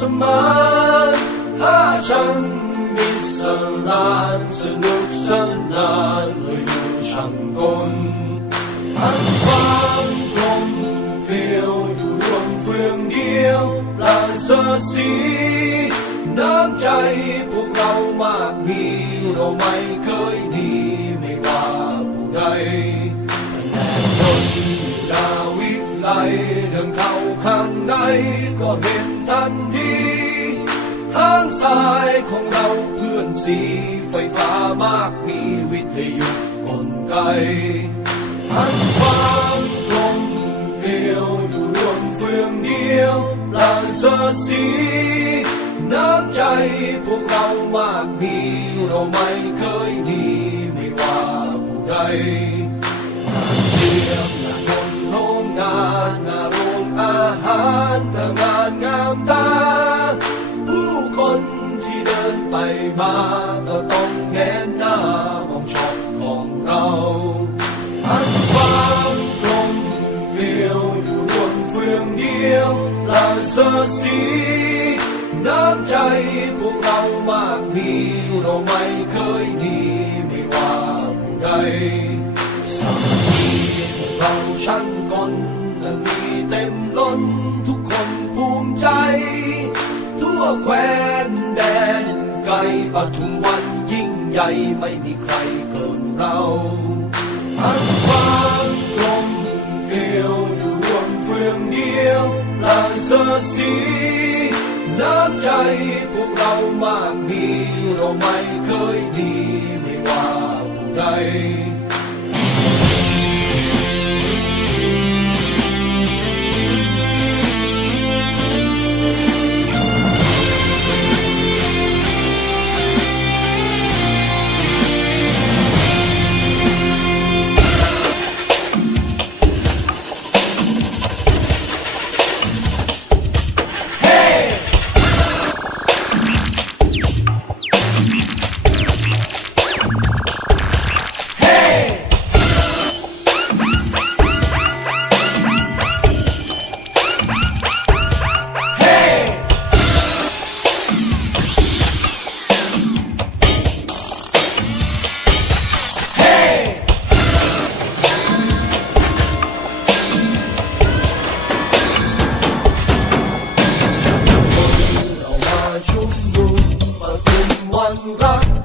สมัครสมานหาฉันมิสลานสนุกสนานเมื่อยู่ช่างกลอันความกลมเกลียวอยู่รวมเฟืองเดียวลาเสอสีน้ำใจพวกเรามากมีเราไม่เคยดีไม่ว่าผู้ใด เข้าข้างในก็เห็นทันทีทางซ้ายของเราเพื่อนสีไฟฟ้ามากมีวิทยุกลไกอันความกลมเกลียวอยู่รวมเฟืองเดียวลาเสอสีน้ำใจพวกเรามากมีเราไม่เคยารทำงานงามตา ผู้คนที่เดินไปมาก็ต้องแงนหน้ามองช็อปของเราอันความกลมเกลียวอยู่รวมเฟืองเดียวลาเสอสีน้ำใจพวกเรามากมีเราไม่เคยดีไม่ว่าผู้ใดสามัคคีพวกเราช่างกลนั้นมีเต็มล้นทุกคนภูมิ ใจ ทั่วแคว้นแดนไกลปทุมวันยิ่งใหญ่ไม่มีใครเกินเราอันความกลมเกลียวอยู่รวมเฟืองเดียวลาเสือสีน้ำใจพวกเรามากมีเราไม่เคยดีไม่ว่าผู้ใด คุม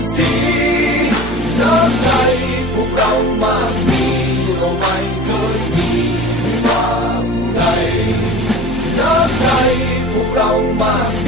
sĩ năm nay cũng đang mang đi cầu mai cơn đi mang này nó nay cũng đang mang